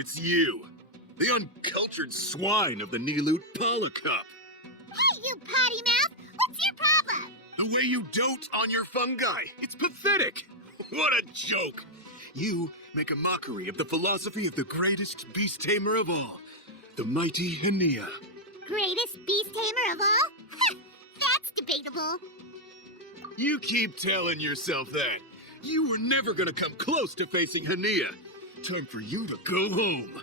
It's you. The uncultured swine of the Niloot Paula Cup. Hey, you potty mouth! What's your problem? The way you dote on your fungi. It's pathetic. What a joke. You make a mockery of the philosophy of the greatest beast tamer of all, the mighty Hania. Greatest beast tamer of all? That's debatable. You keep telling yourself that. You were never gonna come close to facing Hania. Time for you to go home.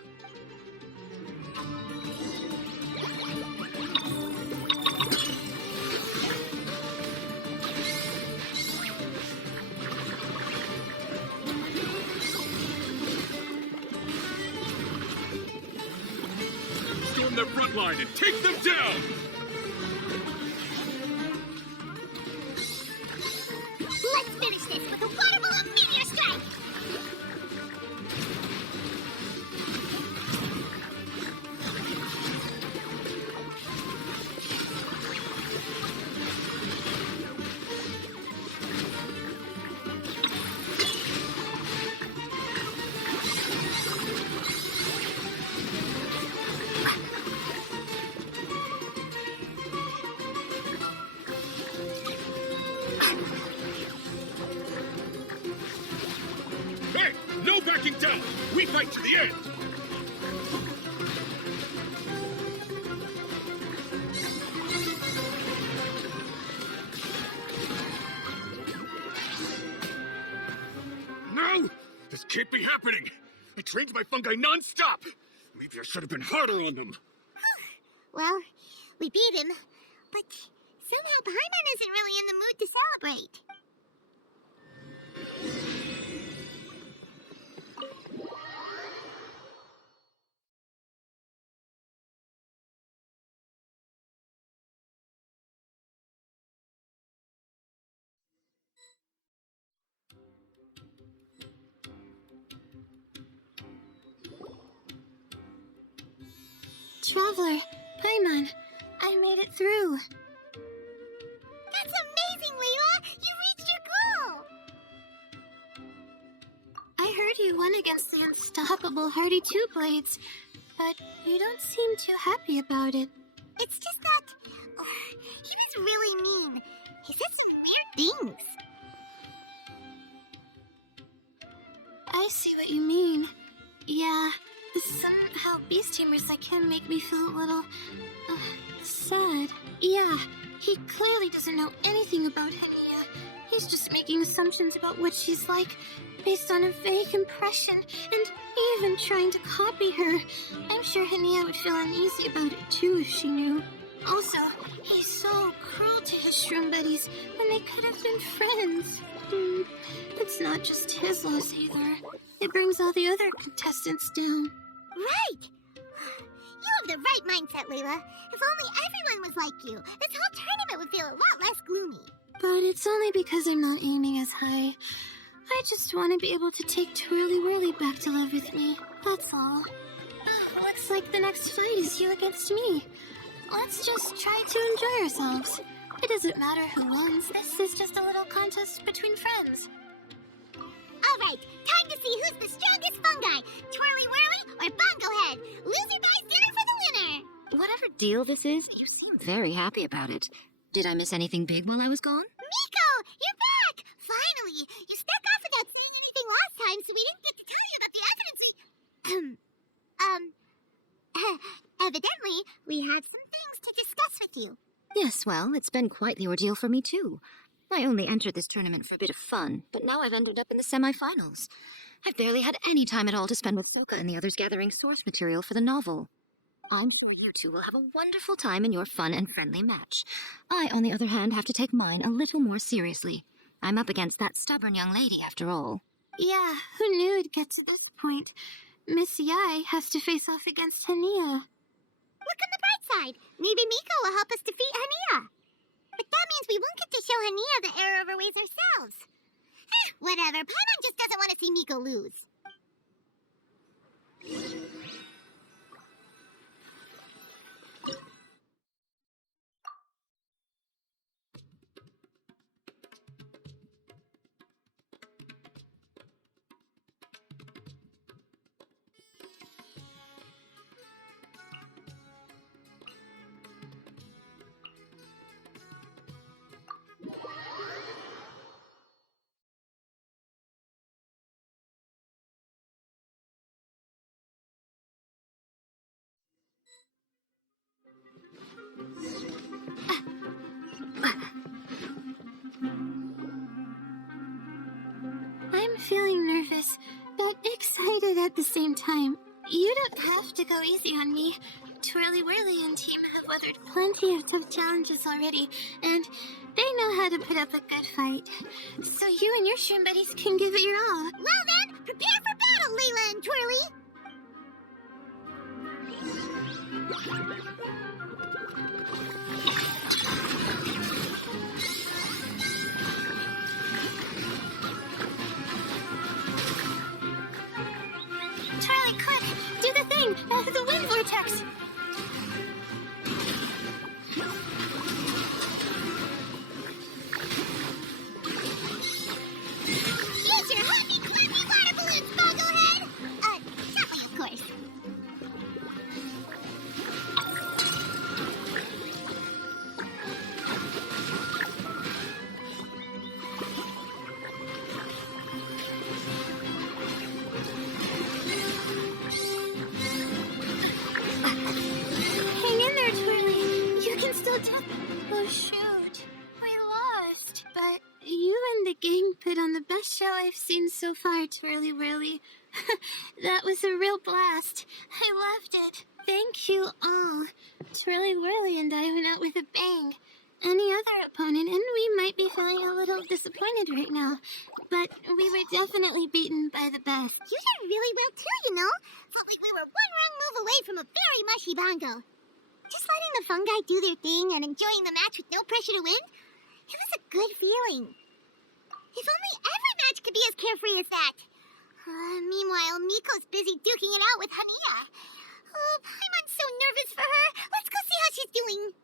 Storm their front line and take them down! Let's finish this with a water balloon meteor strike! Hey, no backing down! We fight to the end! No! This can't be happening! I trained my fungi non-stop! Maybe I should have been harder on them. Well, we beat him, but somehow Paimon isn't really in the mood to celebrate. Traveler, Paimon, I made it through. That's amazing, Layla! You reached your goal! I heard you won against the unstoppable Hardy Two-Blades, but you don't seem too happy about it. It's just that he was really mean. He said some weird things. I see what you mean. Yeah. Somehow beast tamers like him make me feel a little sad. Yeah, he clearly doesn't know anything about Hania. He's just making assumptions about what she's like based on a vague impression, and even trying to copy her. I'm sure Hania would feel uneasy about it too if she knew. Also, he's so cruel to his shroom buddies when they could have been friends. It's not just his loss either. It brings all the other contestants down. Right! You have the right mindset, Layla. If only everyone was like you, this whole tournament would feel a lot less gloomy. But it's only because I'm not aiming as high. I just want to be able to take Twirly Whirly back to live with me. That's all. Looks like the next fight is you against me. Let's just try to enjoy ourselves. It doesn't matter who wins. This is just a little contest between friends. Alright, time to see who's the strongest fungi, Twirly Whirly or Bongo Head. Loser buys dinner for the winner. Whatever deal this is, you seem very happy about it. Did I miss anything big while I was gone? Miko, you're back! Finally! You snuck off without saying anything last time, so we didn't get to tell you about the evidence. Evidently, we had some things to discuss with you. Yes, well, it's been quite the ordeal for me too. I only entered this tournament for a bit of fun, but now I've ended up in the semi-finals. I've barely had any time at all to spend with Soka and the others gathering source material for the novel. I'm sure you two will have a wonderful time in your fun and friendly match. I, on the other hand, have to take mine a little more seriously. I'm up against that stubborn young lady, after all. Yeah, who knew it'd get to this point? Miss Yai has to face off against Hania. Look on the bright side. Maybe Miko will help us defeat Hania. But that means we won't get to show Hania the error of our ways ourselves. Whatever, Paimon just doesn't want to see Miko lose. feeling nervous, but excited at the same time. You don't have to go easy on me. Twirly Whirly and team have weathered plenty of tough challenges already, and they know how to put up a good fight. So you and your shroom buddies can give it your all. Well then, prepare for battle, Layla and Twirly! Twirly, quick! Do the thing! The wind vortex! Use your honey clappy water balloons, Bogglehead! Chocolate, of course. Hang in there, Twirly. You can still do... Oh, shoot. We lost. But you and the gang put on the best show I've seen so far, Twirly Whirly. That was a real blast. I loved it. Thank you all. Twirly Whirly and I went out with a bang. Any other opponent, and we might be feeling a little disappointed right now. But we were definitely beaten by the best. You did really well too, you know. Felt like we were one wrong move away from a very mushy bongo. Just letting the fungi do their thing and enjoying the match with no pressure to win, it was a good feeling. If only every match could be as carefree as that. Meanwhile, Miko's busy duking it out with Hania. Oh, Paimon's so nervous for her. Let's go see how she's doing.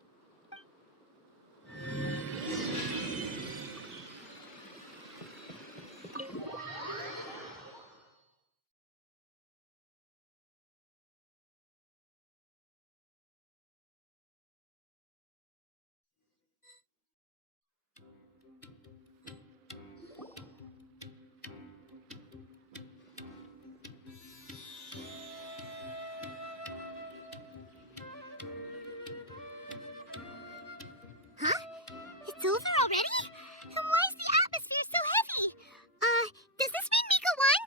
It's over already? And why is the atmosphere so heavy? Does this mean Miko won?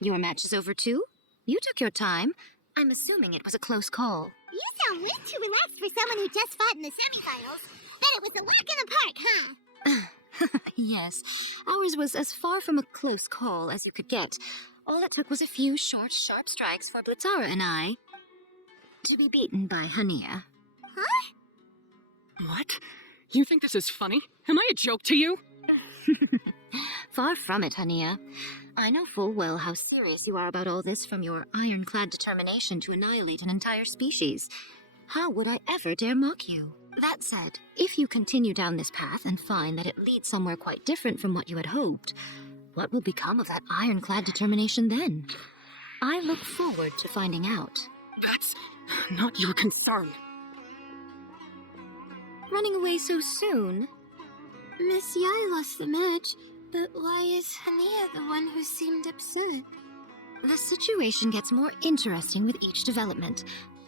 Your match is over too? You took your time. I'm assuming it was a close call. You sound way too relaxed for someone who just fought in the semifinals. Bet it was a walk in the park, huh? Yes, ours was as far from a close call as you could get. All it took was a few short, sharp strikes for Blitzara and I to be beaten by Hania. Huh? What? You think this is funny? Am I a joke to you? Far from it, Hania. I know full well how serious you are about all this, from your ironclad determination to annihilate an entire species. How would I ever dare mock you? That said, if you continue down this path and find that it leads somewhere quite different from what you had hoped, what will become of that ironclad determination then? I look forward to finding out. That's not your concern. Running away so soon? Miss Yai lost the match, but why is Hania the one who seemed upset? The situation gets more interesting with each development.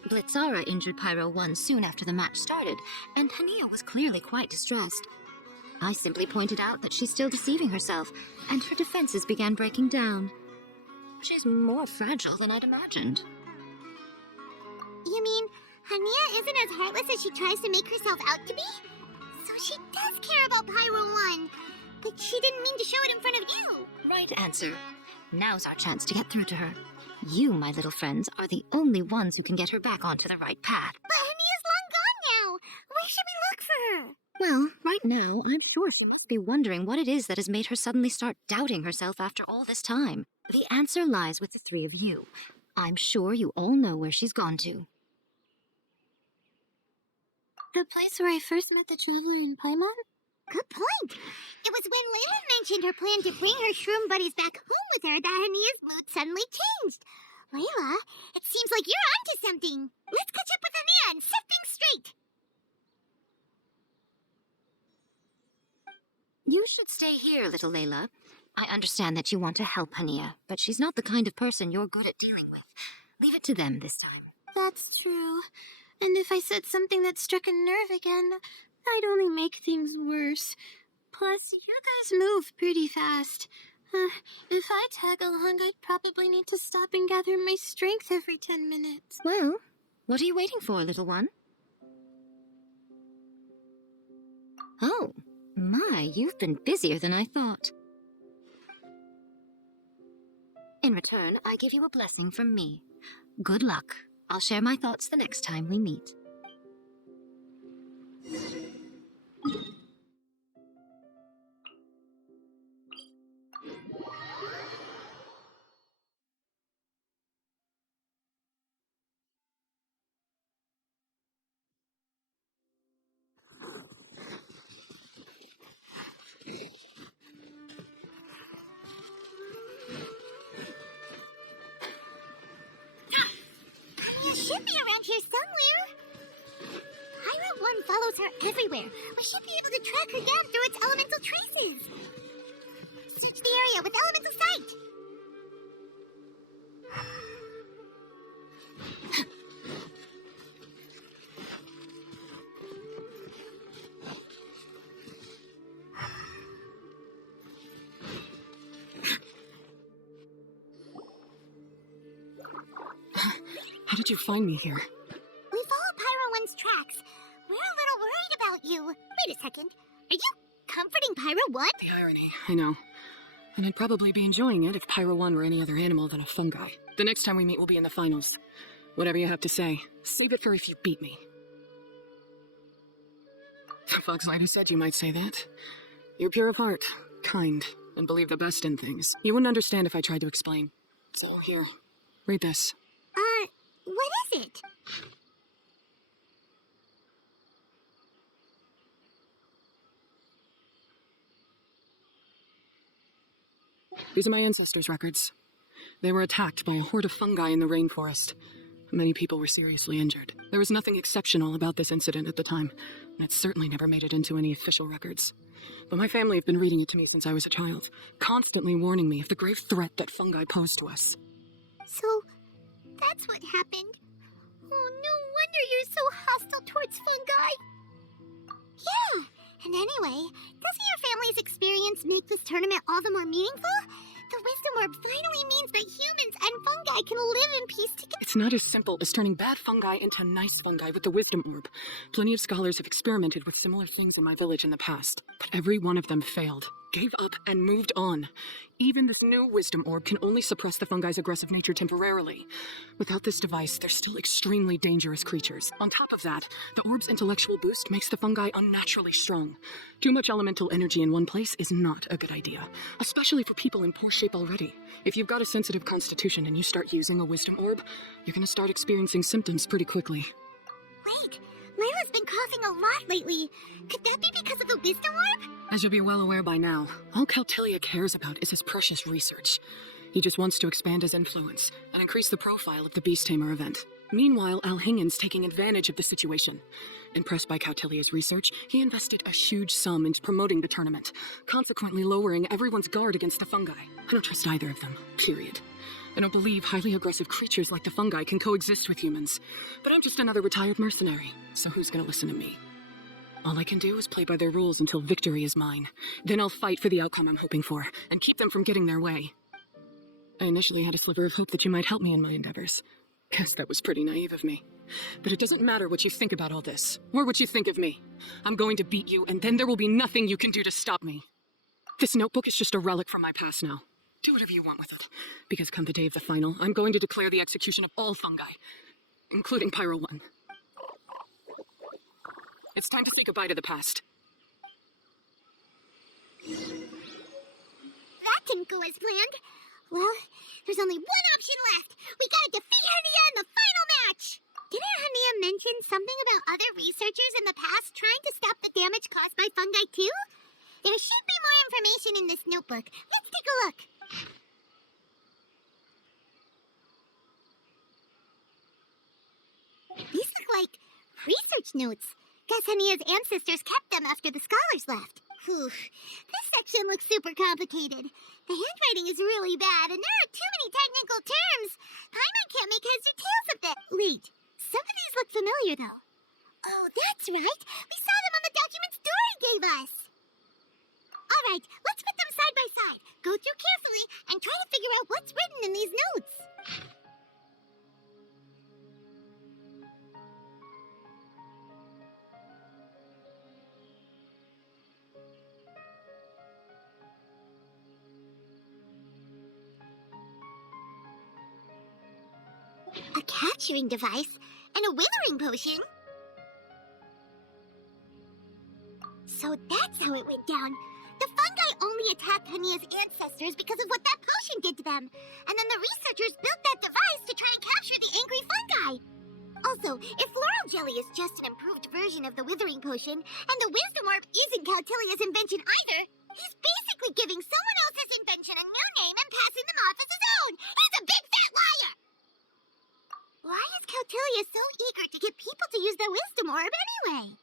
Blitzara injured Pyro 1 soon after the match started, and Hania was clearly quite distressed. I simply pointed out that she's still deceiving herself, and her defenses began breaking down. She's more fragile than I'd imagined. You mean Hania isn't as heartless as she tries to make herself out to be? So she does care about Pyro 1, but she didn't mean to show it in front of you. Right answer. Now's our chance to get through to her. You, my little friends, are the only ones who can get her back onto the right path. But Hania's long gone now. Where should we look for her? Well, right now, I'm sure she must be wondering what it is that has made her suddenly start doubting herself after all this time. The answer lies with the three of you. I'm sure you all know where she's gone to. The place where I first met the Chihi and Paimon? Good point. It was when Layla mentioned her plan to bring her shroom buddies back home with her that Hania's mood suddenly changed. Layla, it seems like you're onto something. Let's catch up with Hania and set things straight. You should stay here, little Layla. I understand that you want to help Hania, but she's not the kind of person you're good at dealing with. Leave it to them this time. That's true. And if I said something that struck a nerve again, I'd only make things worse. Plus, you guys move pretty fast. If I tag along, I'd probably need to stop and gather my strength every 10 minutes. Well, what are you waiting for, little one? Oh, my, you've been busier than I thought. In return, I give you a blessing from me. Good luck. I'll share my thoughts the next time we meet. You should be around here somewhere. Pyro 1 follows her everywhere. We should be able to track her down through its elemental traces. Search the area with elemental sight. How did you find me here? We followed Pyro 1's tracks. We're a little worried about you. Wait a second. Are you comforting Pyro 1? The irony, I know. And I'd probably be enjoying it if Pyro 1 were any other animal than a fungi. The next time we meet will be in the finals. Whatever you have to say, save it for if you beat me. Foxlighter said you might say that. You're pure of heart, kind, and believe the best in things. You wouldn't understand if I tried to explain. So here, read this. What is it? These are my ancestors' records. They were attacked by a horde of fungi in the rainforest. Many people were seriously injured. There was nothing exceptional about this incident at the time, and it certainly never made it into any official records. But my family have been reading it to me since I was a child, constantly warning me of the grave threat that fungi pose to us. So, that's what happened. Oh, no wonder you're so hostile towards fungi. Yeah, and anyway, doesn't your family's experience make this tournament all the more meaningful? The wisdom orb finally means that humans and fungi can live in peace together. It's not as simple as turning bad fungi into nice fungi with the wisdom orb. Plenty of scholars have experimented with similar things in my village in the past, but every one of them failed, gave up, and moved on. Even this new wisdom orb can only suppress the fungi's aggressive nature temporarily. Without this device, they're still extremely dangerous creatures. On top of that, the orb's intellectual boost makes the fungi unnaturally strong. Too much elemental energy in one place is not a good idea, especially for people in poor shape already. If you've got a sensitive constitution and you start using a wisdom orb, you're gonna start experiencing symptoms pretty quickly. Wait, Layla's been coughing a lot lately. Could that be because of the wisdom orb? As you'll be well aware by now, all Caltilia cares about is his precious research. He just wants to expand his influence and increase the profile of the Beast Tamer event. Meanwhile, Alhingen's taking advantage of the situation. Impressed by Cautilia's research, he invested a huge sum into promoting the tournament, consequently lowering everyone's guard against the fungi. I don't trust either of them, period. I don't believe highly aggressive creatures like the fungi can coexist with humans. But I'm just another retired mercenary, so who's gonna listen to me? All I can do is play by their rules until victory is mine. Then I'll fight for the outcome I'm hoping for, and keep them from getting their way. I initially had a sliver of hope that you might help me in my endeavors. Guess that was pretty naive of me. But it doesn't matter what you think about all this, or what you think of me. I'm going to beat you, and then there will be nothing you can do to stop me. This notebook is just a relic from my past now. Do whatever you want with it, because come the day of the final, I'm going to declare the execution of all fungi, including Pyro 1. It's time to say goodbye to the past. That didn't go as planned. Well, there's only one option left. We gotta defeat Hania in the final match! Didn't Hania mention something about other researchers in the past trying to stop the damage caused by fungi too? There should be more information in this notebook. Let's take a look. These look like research notes. Guess Hania's ancestors kept them after the scholars left. Whew. This section looks super complicated. The handwriting is really bad, and there are too many technical terms. Paimon can't make heads or tails of them. Wait, some of these look familiar, though. Oh, that's right. We saw them on the documents Dory gave us. All right, let's put them side by side. Go through carefully. figure out what's written in these notes. A capturing device and a withering potion? So that's how it went down. The fungi only attacked Hania's ancestors because of what that potion did to them. And then the researchers built that device to try and capture the angry fungi. Also, if floral jelly is just an improved version of the withering potion, and the wisdom orb isn't Cautilia's invention either, he's basically giving someone else's invention a new name and passing them off as his own. He's a big fat liar! Why is Cautilia so eager to get people to use their wisdom orb anyway?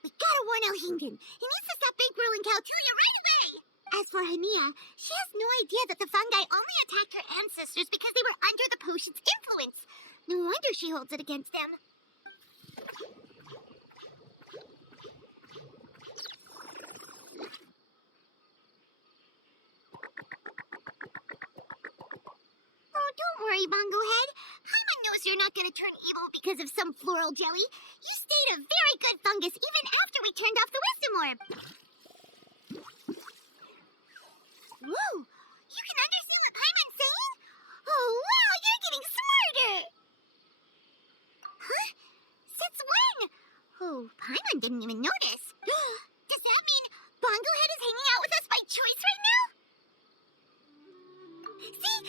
We gotta warn Alhingen. He needs to stop bankrolling Cautilia right away! As for Hania, she has no idea that the fungi only attacked her ancestors because they were under the potion's influence. No wonder she holds it against them. Oh, don't worry, Bongo Head. Paimon knows you're not gonna turn evil because of some floral jelly. You stayed a very good fungus even after we turned off the wisdom orb. Whoa! You can understand what Paimon's saying? Oh, wow, you're getting smarter! Huh? Since when? Oh, Paimon didn't even notice. Does that mean Bongo Head is hanging out with us by choice right now? See?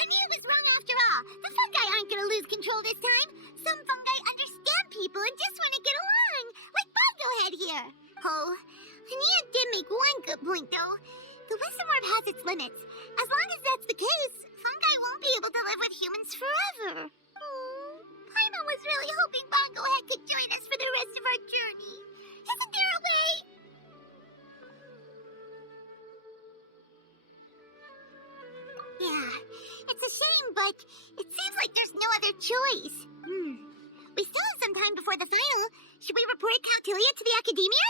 Hania was wrong after all. The fungi aren't gonna lose control this time. Some fungi understand people and just want to get along, like Bongo Head here. Oh, Hania did make one good point, though. The wisdom orb has its limits. As long as that's the case, fungi won't be able to live with humans forever. Paimon was really hoping Bongo Head could join us for the rest of our journey. Isn't there a way? Yeah, it's a shame, but it seems like there's no other choice. We still have some time before the final. Should we report Cautilia to the academia?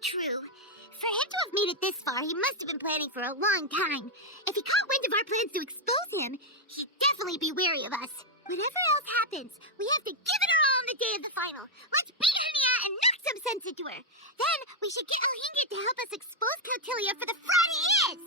True. For him to have made it this far, he must have been planning for a long time. If he caught wind of our plans to expose him, he'd definitely be wary of us. Whatever else happens, we have to give it our all on the day of the final. Let's beat Hania and knock some sense into her. Then we should get Alhingen to help us expose Cautilia for the fraud he is.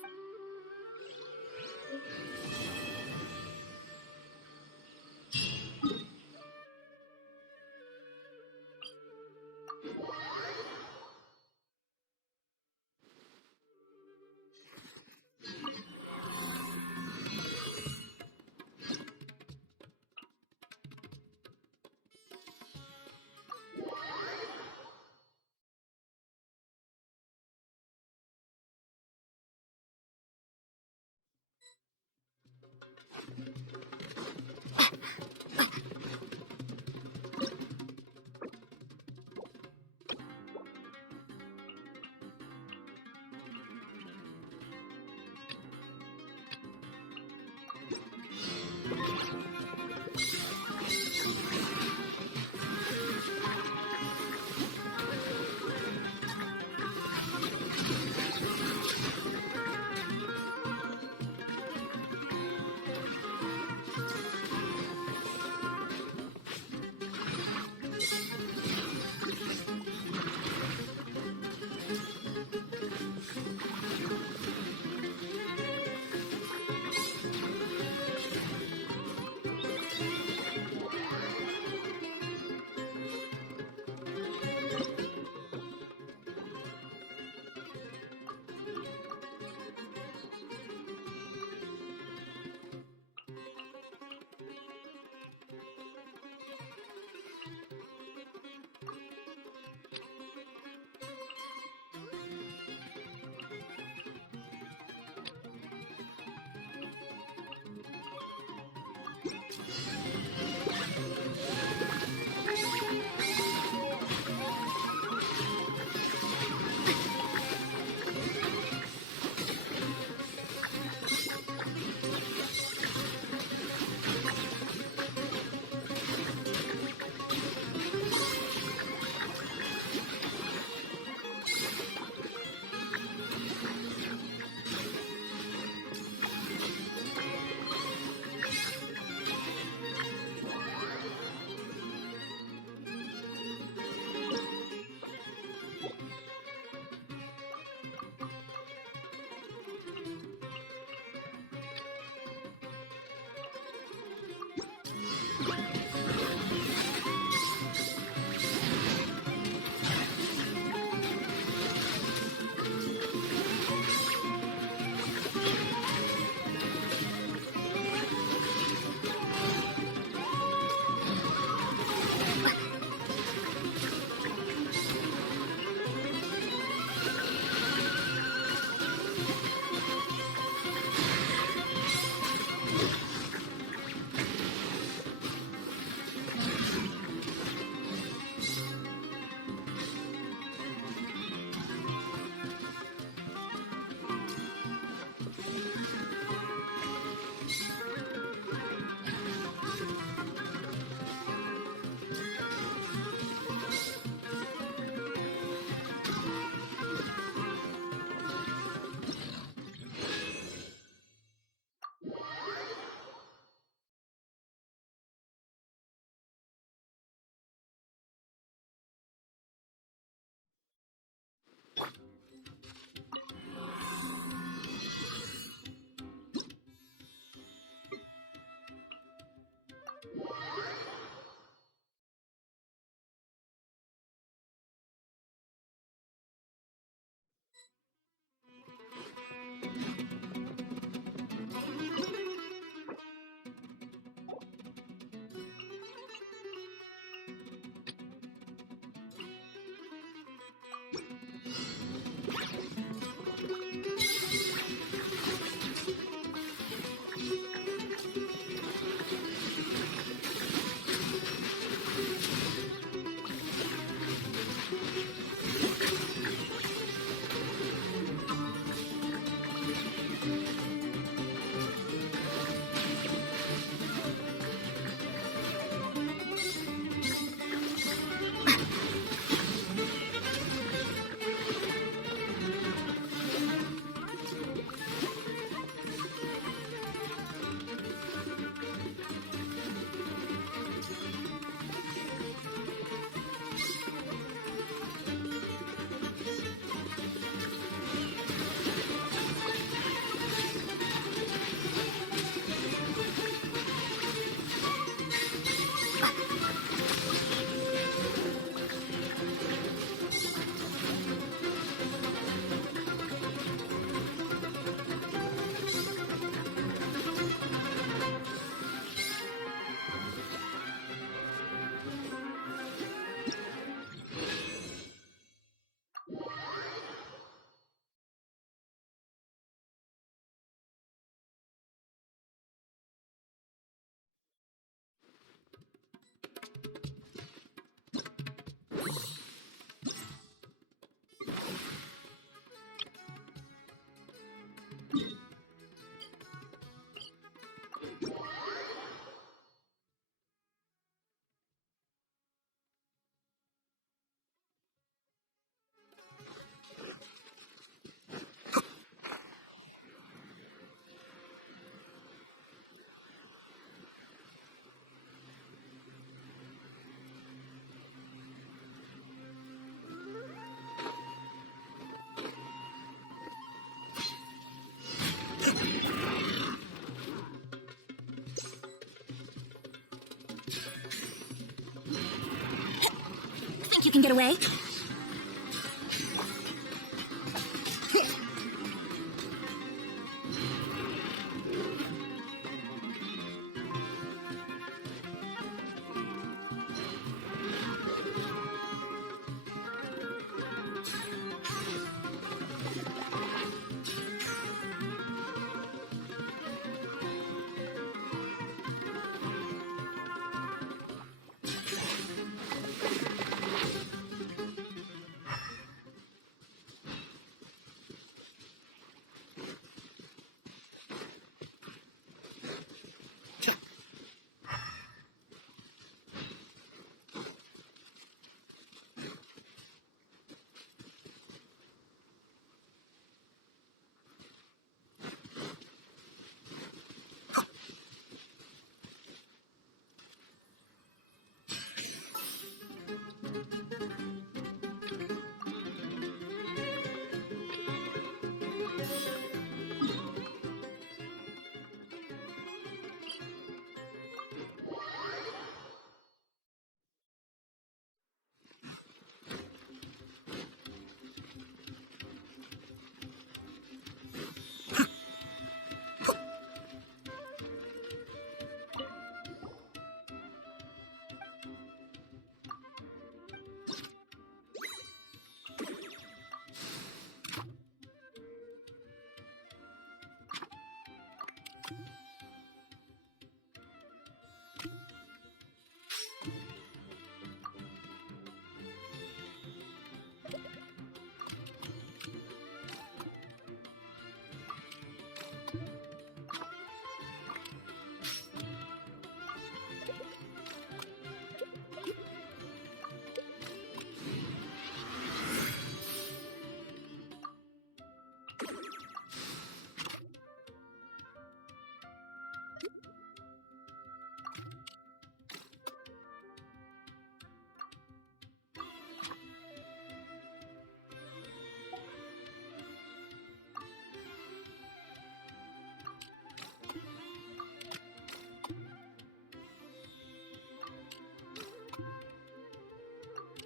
Think you can get away?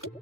You